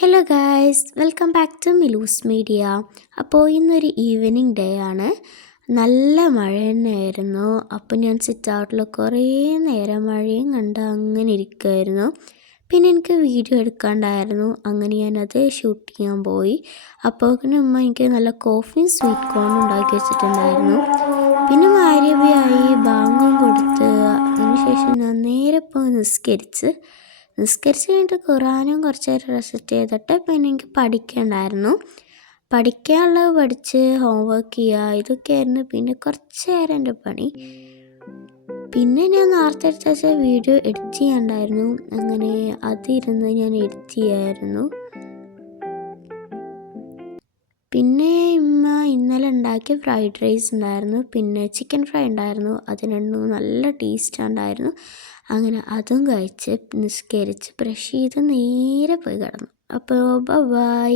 Hello guys, welcome back to Milu's media. അപ്പോൾ ഇന്നൊരു evening day ആണ്. നല്ല മഴ തന്നെയായിരുന്നു. അപ്പോൾ ഞാൻ സിറ്റ് ഔട്ടിൽ കുറേ നേരം മഴയും കണ്ട് അങ്ങനെ ഇരിക്കുമായിരുന്നു. പിന്നെ എനിക്ക് വീഡിയോ എടുക്കാണ്ടായിരുന്നു. അങ്ങനെ ഞാനത് ഷൂട്ട് ചെയ്യാൻ പോയി. അപ്പോൾ ഉമ്മ എനിക്ക് നല്ല കോഫിയും സ്വീറ്റ് കോണും ഉണ്ടാക്കി വെച്ചിട്ടുണ്ടായിരുന്നു. പിന്നെ മഗ്‌രിബായി ബാങ്കും കൊടുത്ത് അതിനുശേഷം ഞാൻ നേരെ പോയി നിസ്കരിച്ച് കഴിഞ്ഞിട്ട് ഖുറാനും കുറച്ച് നേരം റെസിറ്റ് ചെയ്തിട്ട് പിന്നെ എനിക്ക് പഠിക്കാനുള്ളത് പഠിച്ച് ഹോംവർക്ക് ചെയ്യുക ഇതൊക്കെയായിരുന്നു. പിന്നെ കുറച്ച് നേരം എൻ്റെ പണി. പിന്നെ ഞാൻ നേരത്തെ എടുത്ത് വെച്ച വീഡിയോ എഡിറ്റ് ചെയ്യാണ്ടായിരുന്നു. അങ്ങനെ അതിരുന്ന് ഞാൻ എഡിറ്റ് ചെയ്യായിരുന്നു. പിന്നെ ഉമ്മ ഇന്നലെ ഉണ്ടാക്കിയ ഫ്രൈഡ് റൈസ് ഉണ്ടായിരുന്നു, പിന്നെ ചിക്കൻ ഫ്രൈ ഉണ്ടായിരുന്നു. അത് രണ്ടും നല്ല ടേസ്റ്റ് ഉണ്ടായിരുന്നു. അങ്ങനെ അതും കഴിച്ച് നിസ്കരിച്ച് ബ്രഷ് ചെയ്ത് നേരെ പോയി കിടന്നു. അപ്പോൾ ബൈ.